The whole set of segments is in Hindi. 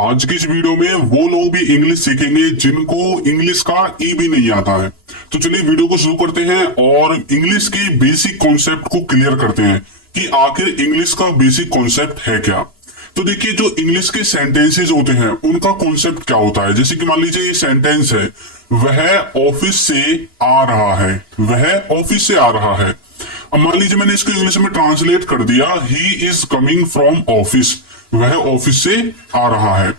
आज की इस वीडियो में वो लोग भी इंग्लिश सीखेंगे जिनको इंग्लिश का ई भी नहीं आता है। तो चलिए वीडियो को शुरू करते हैं और इंग्लिश के बेसिक कॉन्सेप्ट को क्लियर करते हैं कि आखिर इंग्लिश का बेसिक कॉन्सेप्ट है क्या। तो देखिए, जो इंग्लिश के सेंटेंसेस होते हैं उनका कॉन्सेप्ट क्या होता है। जैसे कि मान लीजिए ये सेंटेंस है, वह ऑफिस से आ रहा है, वह ऑफिस से आ रहा है। अब मान लीजिए मैंने इसको इंग्लिश में ट्रांसलेट कर दिया, he is coming from office, वह ऑफिस से आ रहा है।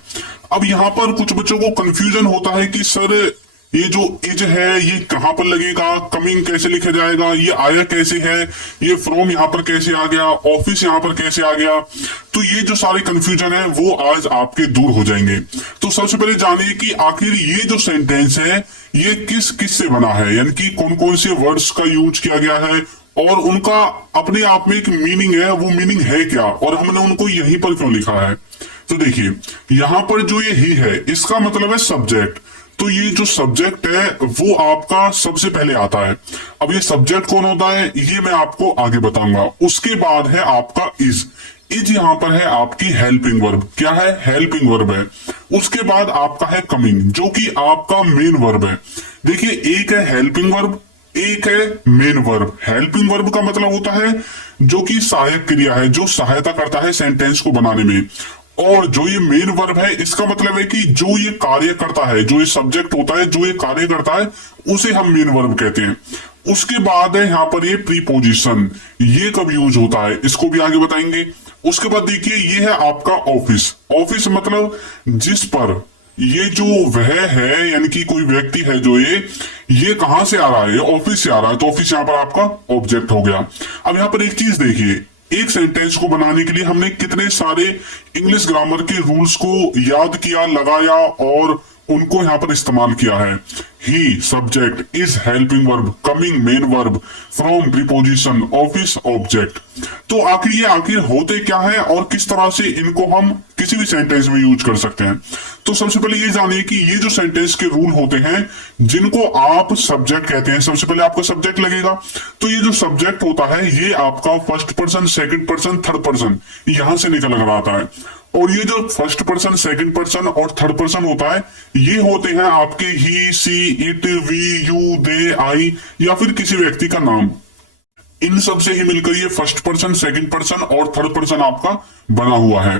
अब यहां पर कुछ बच्चों को कंफ्यूजन होता है कि सर ये जो इज है ये कहां पर लगेगा, कमिंग कैसे लिखा जाएगा, ये आया कैसे है, ये फ्रॉम यहां पर कैसे आ गया, ऑफिस यहां पर कैसे आ गया। तो ये जो सारी कंफ्यूजन है वो आज आपके दूर हो जाएंगे। तो सबसे पहले जानिए कि आखिर ये जो सेंटेंस है ये किस किस से बना है, यानी कि कौन कौन से वर्ड्स का यूज किया गया है और उनका अपने आप में एक मीनिंग है, वो मीनिंग है क्या और हमने उनको यहीं पर क्यों लिखा है। तो देखिए, यहां पर जो ये ही है इसका मतलब है सब्जेक्ट। तो ये जो सब्जेक्ट है वो आपका सबसे पहले आता है। अब ये सब्जेक्ट कौन होता है ये मैं आपको आगे बताऊंगा। उसके बाद है आपका इज। इज यहां पर है आपकी हेल्पिंग वर्ब। क्या है? हेल्पिंग वर्ब है। उसके बाद आपका है कमिंग, जो कि आपका मेन वर्ब है। देखिए, एक है हेल्पिंग वर्ब, एक है मेन वर्ब। हेल्पिंग वर्ब का मतलब होता है जो कि सहायक क्रिया है, जो सहायता करता है सेंटेंस को बनाने में। और जो ये मेन वर्ब है इसका मतलब है कि जो ये कार्य करता है, जो ये सब्जेक्ट होता है, जो ये कार्य करता है, उसे हम मेन वर्ब कहते हैं। उसके बाद है यहां पर ये प्रीपोजिशन। ये कब यूज होता है इसको भी आगे बताएंगे। उसके बाद देखिए, ये है आपका ऑफिस। ऑफिस मतलब जिस पर, ये जो वह है यानी कि कोई व्यक्ति है जो ये कहां से आ रहा है, ये ऑफिस से आ रहा है। तो ऑफिस यहां पर आपका ऑब्जेक्ट हो गया। अब यहां पर एक चीज देखिए, एक सेंटेंस को बनाने के लिए हमने कितने सारे इंग्लिश ग्रामर के रूल्स को याद किया, लगाया और उनको यहां पर इस्तेमाल किया है। He subject, is helping verb, coming main verb, from preposition, office object. तो आखिर होते क्या है और किस तरह से इनको हम किसी भी सेंटेंस में यूज कर सकते हैं। तो सबसे पहले ये जानिए कि ये जो सेंटेंस के रूल होते हैं जिनको आप सब्जेक्ट कहते हैं, सबसे पहले आपका सब्जेक्ट लगेगा। तो ये जो सब्जेक्ट होता है ये आपका first person, second person, third person यहां से निकल कर आता है। और ये जो फर्स्ट पर्सन, सेकंड पर्सन और थर्ड पर्सन होता है ये होते हैं आपके ही, सी, इट, वी, यू, दे, आई या फिर किसी व्यक्ति का नाम। इन सब से ही मिलकर ये फर्स्ट पर्सन, सेकंड पर्सन और थर्ड पर्सन आपका बना हुआ है।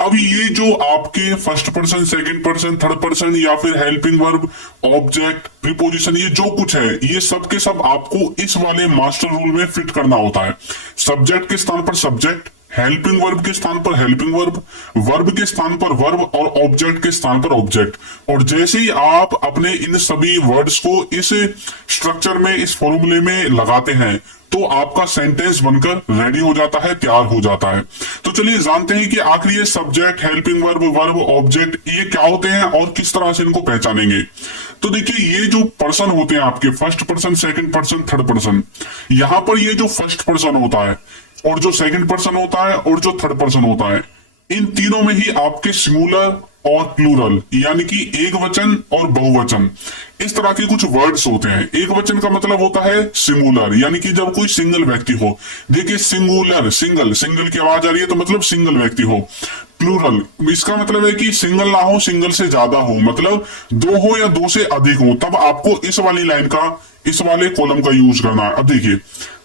अब ये जो आपके first person, second person, third person या फिर हेल्पिंग वर्ब, ऑब्जेक्ट, प्रीपोजिशन, ये जो कुछ है ये सब के सब आपको इस वाले मास्टर रूल में फिट करना होता है। सब्जेक्ट के स्थान पर सब्जेक्ट, हेल्पिंग वर्ब के स्थान पर हेल्पिंग वर्ब, वर्ब के स्थान पर वर्ब और ऑब्जेक्ट के स्थान पर ऑब्जेक्ट। और जैसे ही आप अपने इन सभी वर्ड्स को इस स्ट्रक्चर में, इस फॉर्मूले में लगाते हैं तो आपका सेंटेंस बनकर रेडी हो जाता है, तैयार हो जाता है। तो चलिए जानते हैं कि आखिर ये subject, helping verb, verb, object ये क्या होते हैं और किस तरह से इनको पहचानेंगे। तो देखिए, ये जो पर्सन होते हैं आपके first person, second person, third person, यहां पर ये जो फर्स्ट पर्सन होता है और जो सेकंड पर्सन होता है और जो थर्ड पर्सन होता है, इन तीनों में ही आपके सिंगुलर और प्लूरल यानी कि एक वचन और बहुवचन इस तरह के कुछ वर्ड्स होते हैं। एक वचन का मतलब होता है सिंगुलर, यानी कि जब कोई सिंगल व्यक्ति हो। देखिए, सिंगुलर, सिंगल, सिंगल की आवाज आ रही है तो मतलब सिंगल व्यक्ति हो। प्लूरल इसका मतलब है कि सिंगल ना हो, सिंगल से ज्यादा हो, मतलब दो हो या दो से अधिक हो, तब आपको इस वाली लाइन का, इस वाले कॉलम का यूज करना है। अब देखिए,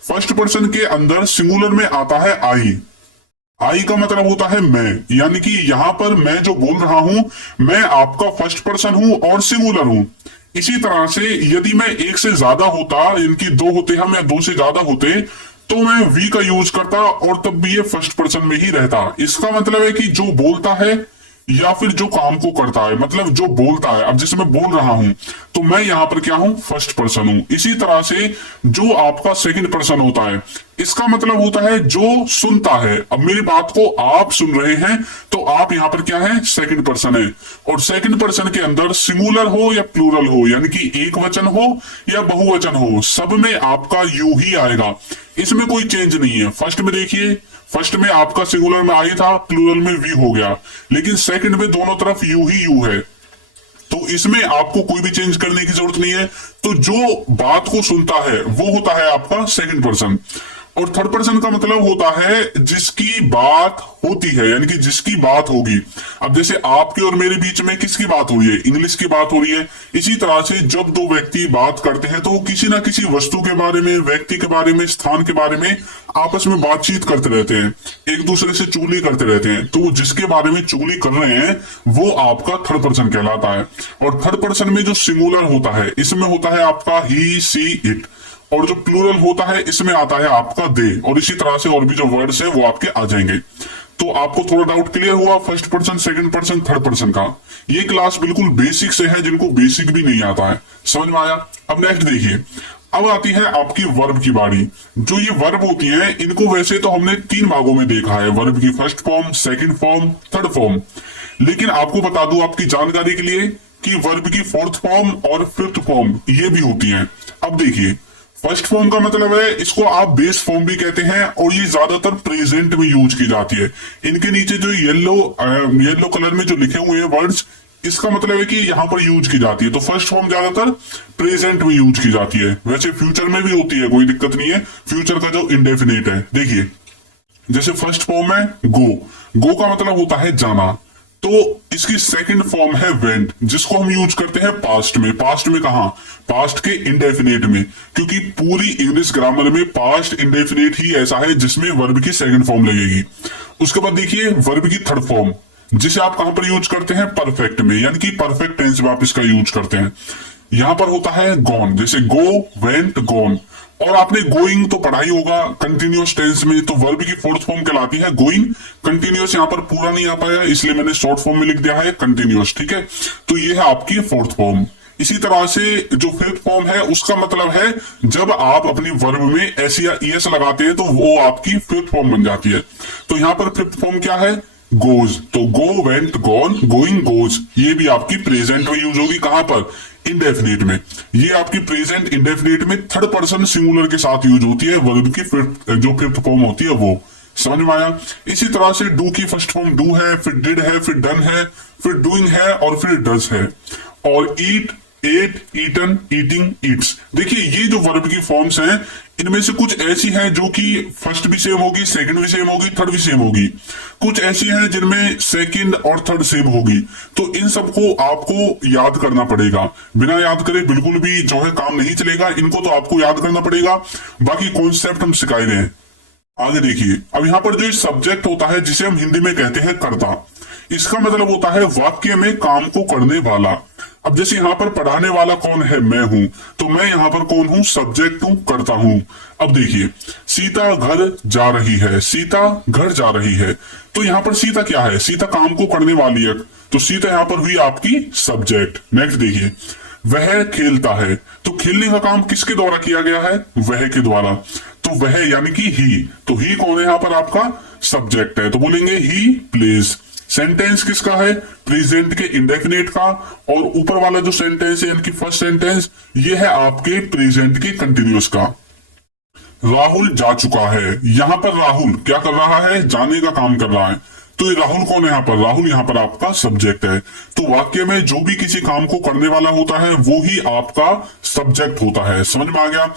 फर्स्ट पर्सन के अंदर सिंगुलर में आता है आई। आई का मतलब होता है मैं, यानी कि यहां पर मैं जो बोल रहा हूं मैं आपका फर्स्ट पर्सन हूं और सिंगुलर हूं। इसी तरह से यदि मैं एक से ज्यादा होता, इनकी दो होते हम या दो से ज्यादा होते, तो मैं वी का यूज करता और तब भी ये फर्स्ट पर्सन में ही रहता। इसका मतलब है कि जो बोलता है या फिर जो काम को करता है, मतलब जो बोलता है। अब जैसे मैं बोल रहा हूं तो मैं यहां पर क्या हूं? फर्स्ट पर्सन हूं। इसी तरह से जो आपका सेकंड पर्सन होता है इसका मतलब होता है जो सुनता है। अब मेरी बात को आप सुन रहे हैं तो आप यहां पर क्या है? सेकंड पर्सन है। और सेकंड पर्सन के अंदर सिंगुलर हो या प्लूरल हो, यानी कि एक वचन हो या बहुवचन हो, सब में आपका यू ही आएगा, इसमें कोई चेंज नहीं है। फर्स्ट में देखिए, फर्स्ट में आपका सिंगुलर में आई था, प्लूरल में वी हो गया, लेकिन सेकंड में दोनों तरफ यू ही यू है, तो इसमें आपको कोई भी चेंज करने की जरूरत नहीं है। तो जो बात को सुनता है वो होता है आपका सेकंड पर्सन। और थर्ड पर्सन का मतलब होता है जिसकी बात होती है, यानी कि जिसकी बात होगी। अब जैसे आपके और मेरे बीच में किसकी बात हो रही है, इंग्लिश की बात हो रही है। इसी तरह से जब दो व्यक्ति बात करते हैं तो वो किसी ना किसी वस्तु के बारे में, व्यक्ति के बारे में, स्थान के बारे में आपस में बातचीत करते रहते हैं, एक दूसरे से चुगली करते रहते हैं। तो वो जिसके बारे में चुगली कर रहे हैं वो आपका थर्ड पर्सन कहलाता है। और थर्ड पर्सन में जो सिंगुलर होता है इसमें होता है आपका ही, सी, इट, और जो प्लूरल होता है इसमें आता है आपका दे, और इसी तरह से और भी जो वर्ड्स है वो आपके आ जाएंगे। तो आपको थोड़ा डाउट क्लियर हुआ first person, second person, third person का। ये क्लास बिल्कुल बेसिक से है, जिनको बेसिक भी नहीं आता है। समझ में आया? अब नेक्स्ट देखिए, अब आती है आपकी वर्ब की बारी। जो ये वर्ब होती है इनको वैसे तो हमने 3 भागों में देखा है, वर्ब की first form, second form, third form. लेकिन आपको बता दूं आपकी जानकारी के लिए कि वर्ब की फोर्थ फॉर्म और फिफ्थ फॉर्म ये भी होती है। अब देखिए, फर्स्ट फॉर्म का मतलब है इसको आप बेस फॉर्म भी कहते हैं, और ये ज्यादातर प्रेजेंट में यूज की जाती है। इनके नीचे जो येलो कलर में जो लिखे हुए हैं वर्ड्स, इसका मतलब है कि यहां पर यूज की जाती है। तो फर्स्ट फॉर्म ज्यादातर प्रेजेंट में यूज की जाती है, वैसे फ्यूचर में भी होती है, कोई दिक्कत नहीं है। फ्यूचर का जो इंडेफिनिट है, देखिए जैसे फर्स्ट फॉर्म है गो, गो का मतलब होता है जाना। तो इसकी सेकंड फॉर्म है वेंट, जिसको हम यूज करते हैं पास्ट में। पास्ट में कहा? पास्ट के इंडेफिनेट में, क्योंकि पूरी इंग्लिश ग्रामर में पास्ट इंडेफिनेट ही ऐसा है जिसमें वर्ब की सेकंड फॉर्म लगेगी। उसके बाद देखिए वर्ब की थर्ड फॉर्म, जिसे आप कहां पर यूज करते हैं? परफेक्ट में, यानी कि परफेक्ट टेंस में आप इसका यूज करते हैं। यहां पर होता है गॉन, जैसे गो, वेंट, गॉन। और आपने गोइंग तो पढ़ा ही होगा कंटिन्यूअस टेंस में, तो वर्ब की फोर्थ फॉर्म कहलाती है गोइंग। कंटिन्यूअस यहां पर पूरा नहीं आ पाया इसलिए मैंने शॉर्ट फॉर्म में लिख दिया है कंटिन्यूअस, ठीक है। तो ये है आपकी फोर्थ फॉर्म। इसी तरह से जो फिफ्थ फॉर्म है उसका मतलब है जब आप अपनी वर्ब में एस या ईएस लगाते हैं तो वो आपकी फिफ्थ फॉर्म बन जाती है। तो यहां पर फिफ्थ फॉर्म क्या है? गोज। तो गो, वेंट, गॉन, गोइंग, गोज, ये भी आपकी प्रेजेंट में यूज होगी। कहां पर? इंडेफिनिट में। ये आपकी प्रेजेंट इंडेफिनिट में थर्ड पर्सन सिंगुलर के साथ यूज होती है, वर्ब की जो फिफ्थ फॉर्म होती है वो। समझ में आया? इसी तरह से डू की फर्स्ट फॉर्म डू है, फिर डिड है, फिर डन है, फिर डूइंग है, और फिर डज है। और ईट, एट, ईटन, ईटिंग, ईट्स। देखिए ये जो वर्ब की फॉर्म्स हैं इनमें से कुछ ऐसी हैं जो कि फर्स्ट भी सेम होगी, सेकंड भी सेम होगी, थर्ड भी सेम होगी। कुछ ऐसी हैं जिनमें सेकंड और थर्ड सेम होगी। तो इन सबको आपको याद करना पड़ेगा, बिना याद करे बिल्कुल भी जो है काम नहीं चलेगा। इनको तो आपको याद करना पड़ेगा, बाकी कॉन्सेप्ट हम सिखाए रहे हैं। आगे देखिए, अब यहां पर जो सब्जेक्ट होता है जिसे हम हिंदी में कहते हैं कर्ता, इसका मतलब होता है वाक्य में काम को करने वाला। अब जैसे यहां पर पढ़ाने वाला कौन है? मैं हूं। तो मैं यहां पर कौन हूं? सब्जेक्ट हूं, करता हूं। अब देखिए, सीता घर जा रही है, सीता घर जा रही है। तो यहां पर सीता क्या है? सीता काम को करने वाली है, तो सीता यहां पर हुई आपकी सब्जेक्ट। नेक्स्ट देखिए, वह खेलता है। तो खेलने का काम किसके द्वारा किया गया है? वह के द्वारा। तो वह यानी कि ही, तो ही कौन है? यहां पर आपका सब्जेक्ट है, तो बोलेंगे ही प्लेज। सेंटेंस किसका है? प्रेजेंट के इंडेफिनेट का। और ऊपर वाला जो सेंटेंस है यानी कि फर्स्ट सेंटेंस, ये है आपके प्रेजेंट के कंटिन्यूअस का। राहुल जा चुका है। यहां पर राहुल क्या कर रहा है? जाने का काम कर रहा है। तो ये राहुल कौन है? यहां पर राहुल यहां पर आपका सब्जेक्ट है। तो वाक्य में जो भी किसी काम को करने वाला होता है वो ही आपका सब्जेक्ट होता है। समझ में आ गया?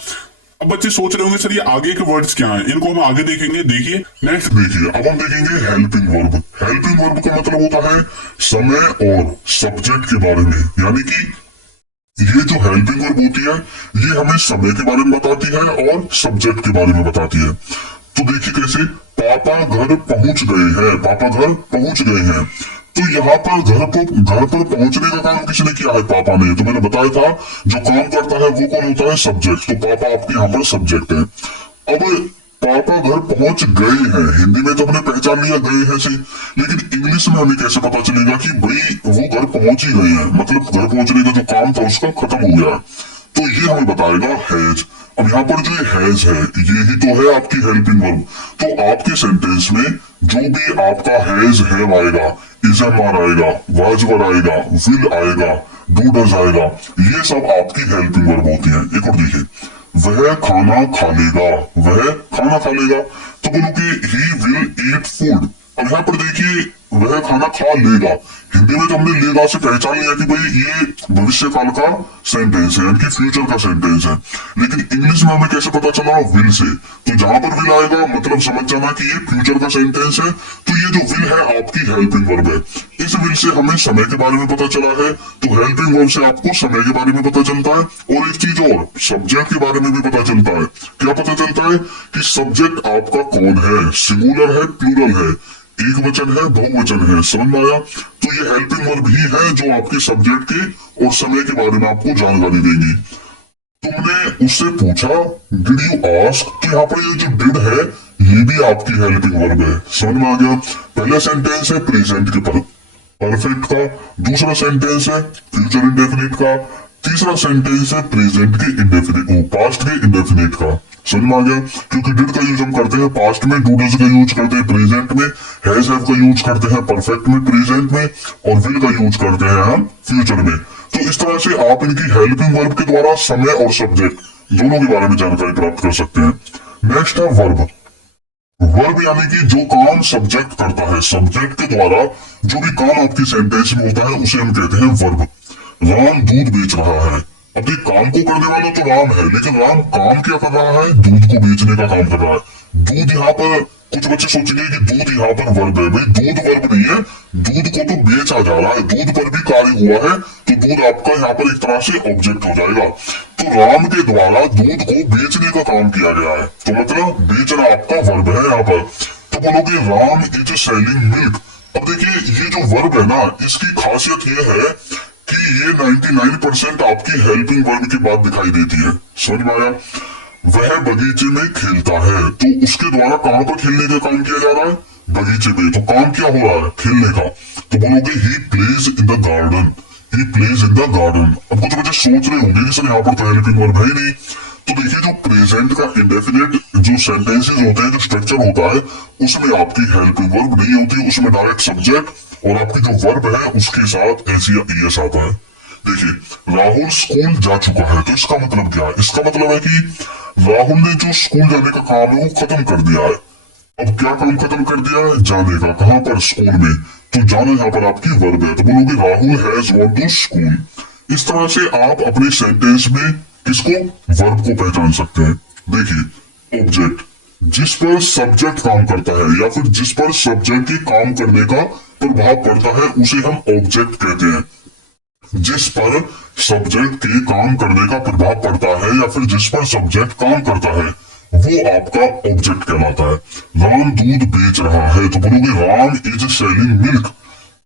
अब बच्चे सोच रहे होंगे सर ये आगे के वर्ड्स क्या हैं, इनको हम आगे देखेंगे। देखिए नेक्स्ट देखिए, अब हम देखेंगे हेल्पिंग वर्ब। हेल्पिंग वर्ब का मतलब होता है समय और सब्जेक्ट के बारे में, यानी कि ये जो हेल्पिंग वर्ब होती है ये हमें समय के बारे में बताती है और सब्जेक्ट के बारे में बताती है। तो देखिए कैसे, पापा घर पहुंच गए हैं, पापा घर पहुंच गए हैं। तो यहाँ पर घर पर पहुंचने का काम किसने किया है? पापा ने। तो मैंने बताया था जो काम करता है वो कौन होता है? सब्जेक्ट। तो पापा आपके यहाँ पर सब्जेक्ट है। अब पापा घर पहुंच गए हैं, हिंदी में तो हमने पहचान लिया गए हैं से, लेकिन इंग्लिश में हमें कैसे पता चलेगा कि भाई वो घर पहुंच ही गए हैं, मतलब घर पहुंचने का जो काम था उसका खत्म हो गया। तो ये हमें बताएगा हैज। अब यहाँ पर जो ये हैज है ये ही तो है आपकी हेल्पिंग वर्ब। तो आपके सेंटेंस में जो भी आपका हैज है आएगा, इज एम आर आएगा, वाज वर आएगा, विल आएगा, डू डज आएगा, ये सब आपकी हेल्पिंग वर्ब होती है। एक और देखिए, वह खाना खा लेगा, वह खाना खा लेगा। तो बोलो कि ही विल ईट फूड। अब यहाँ पर देखिए वह खाना खा लेगा। हिंदी में तो हमने लेगा से पहचान लिया कि भाई ये भविष्य काल का सेंटेंस है, यानी कि फ्यूचर का सेंटेंस है। लेकिन इंग्लिश में हमें कैसे पता चला? Will say. तो जहां पर विल आएगा मतलब समझ जाना कि ये फ्यूचर का सेंटेंस है। तो ये जो विल है आपकी हेल्पिंग वर्ब है। इस विल से हमें समय के बारे में पता चला है, तो हेल्पिंग वर्ब से आपको समय के बारे में पता चलता है। और एक चीज और, सब्जेक्ट के बारे में भी पता चलता है। क्या पता चलता है? कि सब्जेक्ट आपका कौन है, सिंगुलर है, प्लूरल है, एक वचन है, बहुवचन है। समझ में आया? तो ये हेल्पिंग वर्ब ही है जो आपके सब्जेक्ट के और समय के बारे में आपको जानकारी देंगी। तुमने उससे पूछा, डिड यू आस्क, तो यहाँ पर ये जो डिड है ये भी आपकी हेल्पिंग वर्ब है। समझ में आ गया? पहला सेंटेंस है प्रेजेंट के परफेक्ट का, दूसरा सेंटेंस है फ्यूचर इंडेफिनिट का, तीसरा सेंटेंस है प्रेजेंट के इंडेफिनिट, पास्ट के इंडेफिनिट का। समझ में आ गया? क्योंकि डिड का यूज हम करते हैं पास्ट में, डू डज का यूज करते हैं प्रेजेंट में, हैज हैव का यूज करते हैं परफेक्ट में, प्रेजेंट में, और विल का यूज करते हैं हम फ्यूचर में। तो इस तरह से आप इनकी हेल्पिंग वर्ब के द्वारा समय और सब्जेक्ट दोनों के बारे में जानकारी प्राप्त कर सकते हैं। नेक्स्ट है वर्ब। वर्ब यानी कि जो काम सब्जेक्ट करता है, सब्जेक्ट के द्वारा जो भी काम आपकी सेंटेंस में होता है उसे हम कहते हैं वर्ब। राम दूध बेच रहा है। अब ये काम को करने वाला तो राम है, लेकिन राम काम क्या कर रहा है? दूध को बेचने का काम कर रहा है। दूध यहाँ पर कुछ बच्चे सोचेंगे कि दूध यहाँ पर वर्ब है। भाई दूध वर्ब नहीं है, दूध को तो बेचा जा रहा है, दूध पर भी कार्य हुआ है, तो दूध आपका यहाँ पर एक तरह से ऑब्जेक्ट हो जाएगा। तो राम के द्वारा दूध को बेचने का काम किया गया है, तो मतलब बेचना आपका वर्ब है यहाँ पर। तो बोलोगे राम इज सेलिंग मिल्क। अब देखिए ये जो वर्ब है ना, इसकी खासियत ये है कि ये 99% आपकी हेल्पिंग वर्ब के बाद दिखाई देती है। समझ में आया? वह बगीचे में खेलता है, तो उसके द्वारा कहां पर खेलने का काम किया जा रहा है? बगीचे में। तो काम क्या हो रहा है? खेलने का। तो बोलोगे he plays in the garden, he plays in the garden. अब कुछ बच्चे सोच रहे होंगे कि सर यहाँ पर तो हेल्पिंग वर्ब है ही नहीं। तो देखिए जो प्रेजेंट का इंडेफिनिट जो सेंटेंसेस होते हैं, जो स्ट्रक्चर होता है, उसमें आपकी हेल्पिंग वर्ब नहीं होती, उसमें डायरेक्ट सब्जेक्ट और आपकी जो वर्ब है उसके साथ एस या ईएस आता है। देखिए राहुल स्कूल जा चुका है, तो इसका मतलब क्या है? इसका मतलब है कि राहुल ने जो स्कूल जाने का काम है वो खत्म कर दिया है। अब क्या काम खत्म कर दिया है? जाने का। कहां पर? स्कूल में। तो जाना यहाँ पर आपकी वर्ब है। तो बोलोगे Rahul has gone to school. इस तरह से आप अपने सेंटेंस में किसको? वर्ब को पहचान सकते हैं। देखिए ऑब्जेक्ट, जिस पर सब्जेक्ट काम करता है या फिर जिस पर सब्जेक्ट के काम करने का प्रभाव पड़ता है उसे हम ऑब्जेक्ट कहते हैं। जिस पर सब्जेक्ट के काम करने का प्रभाव पड़ता है या फिर जिस पर सब्जेक्ट काम करता है वो आपका ऑब्जेक्ट कहलाता है। राम दूध बेच रहा है, तो बोलोगे राम इज सेलिंग मिल्क।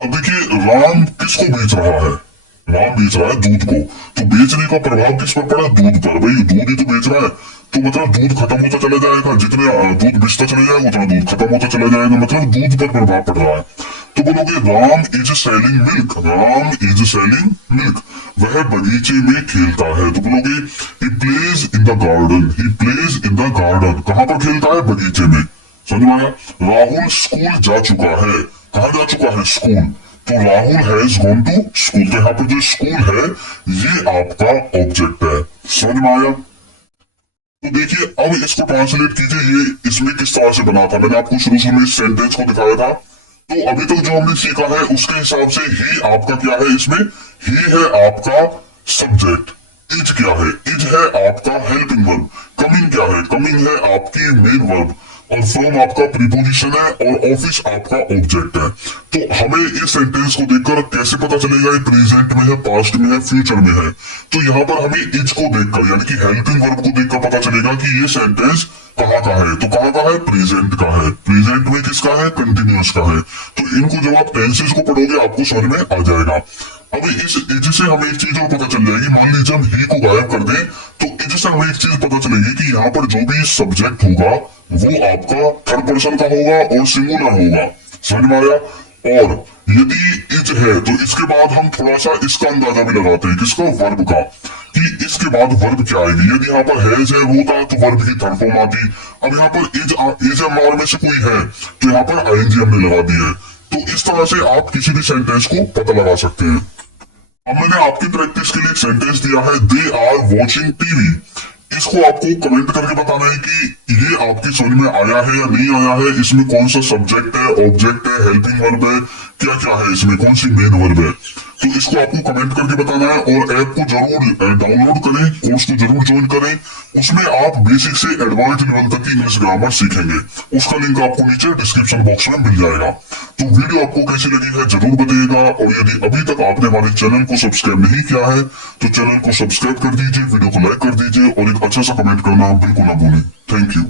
अब देखिए राम किसको बेच रहा है? राम बेच रहा है दूध को। तो बेचने का प्रभाव किस पर पड़ा? दूध पर। भाई दूध ही तो बेच रहा है, तो मतलब दूध खत्म होता चला जाएगा। जितने दूध बेचता चला जाएगा उतना दूध खत्म होता चला जाएगा, मतलब दूध पर प्रभाव पड़ रहा है। तो बोलोगे Ram is selling milk, Ram is selling milk. वह बगीचे में खेलता है, तो बोलोगे he plays in the garden, he plays in the garden. कहां पर खेलता है? बगीचे में। समझ में आया? राहुल स्कूल जा चुका है। कहां जा चुका है? स्कूल। तो Rahul has gone to school. तो यहाँ पर जो स्कूल है ये आपका ऑब्जेक्ट है। समझ में आया? तो देखिए अब इसको ट्रांसलेट कीजिए, ये इसमें किस तरह से बना था। मैंने आपको शुरू में इस सेंटेंस को दिखाया था। तो अभी तक जो हमने सीखा है उसके हिसाब से ही आपका क्या है? इसमें ही है आपका सब्जेक्ट, इज क्या है? इज है आपका हेल्पिंग वर्ब, कमिंग क्या है? कमिंग है आपकी मेन वर्ब, और फ्रॉम आपका प्रीपोजिशन है, और ऑफिस आपका ऑब्जेक्ट है। तो हमें इस सेंटेंस को देखकर कैसे पता चलेगा ये प्रेजेंट में है, पास्ट में है, फ्यूचर में है? तो यहाँ पर हमें इज को देखकर यानी कि हेल्पिंग वर्ब को देखकर पता चलेगा कि ये सेंटेंस कहाँ का है। तो कहाँ का है? प्रेजेंट का है। प्रेजेंट में किसका है? कंटिन्यूअस का है। तो इनको जब आप टेंसेस को पढ़ोगे आपको समझ में आ जाएगा। अब इस इज से हमें एक चीज और पता चल जाएगी। मान लीजिए हम ही को गायब कर दें तो इज से हमें एक चीज पता चलेगी कि यहाँ पर जो भी सब्जेक्ट होगा वो आपका थर्ड पर्सन का होगा और सिंगुलर होगा। समझ में आया? और यदि इज है तो इसके बाद हम थोड़ा सा इसका अंदाजा भी लगाते हैं, किसका? वर्ब का, कि इसके बाद वर्ब क्या आएगी। यदि यहाँ पर हैज है होता तो वर्ब की थर्ड फॉर्म आती। अब यहाँ पर इज एम में से कोई है तो यहाँ पर आईएनजी हमने लगा दी है। तो इस तरह से आप किसी भी सेंटेंस को पता लगा सकते हैं। अब मैंने आपकी प्रैक्टिस के लिए एक सेंटेंस दिया है, दे आर वॉचिंग टीवी। इसको आपको कमेंट करके बताना है कि ये आपकी समझ में आया है या नहीं आया है, इसमें कौन सा सब्जेक्ट है, ऑब्जेक्ट है, हेल्पिंग वर्ब है, क्या क्या है इसमें, कौन सी मेन वर्ब है। तो इसको आपको कमेंट करके बताना है और ऐप को जरूर डाउनलोड करें, कोर्स को जरूर ज्वाइन करें। उसमें आप बेसिक से एडवांस लेवल तक की इंग्लिश ग्रामर सीखेंगे। उसका लिंक आपको नीचे डिस्क्रिप्शन बॉक्स में मिल जाएगा। तो वीडियो आपको कैसी लगी है जरूर बताइएगा, और यदि अभी तक आपने हमारे चैनल को सब्सक्राइब नहीं किया है तो चैनल को सब्सक्राइब कर दीजिए, वीडियो को लाइक कर दीजिए और एक अच्छा सा कमेंट करना बिल्कुल ना भूलें। Thank you.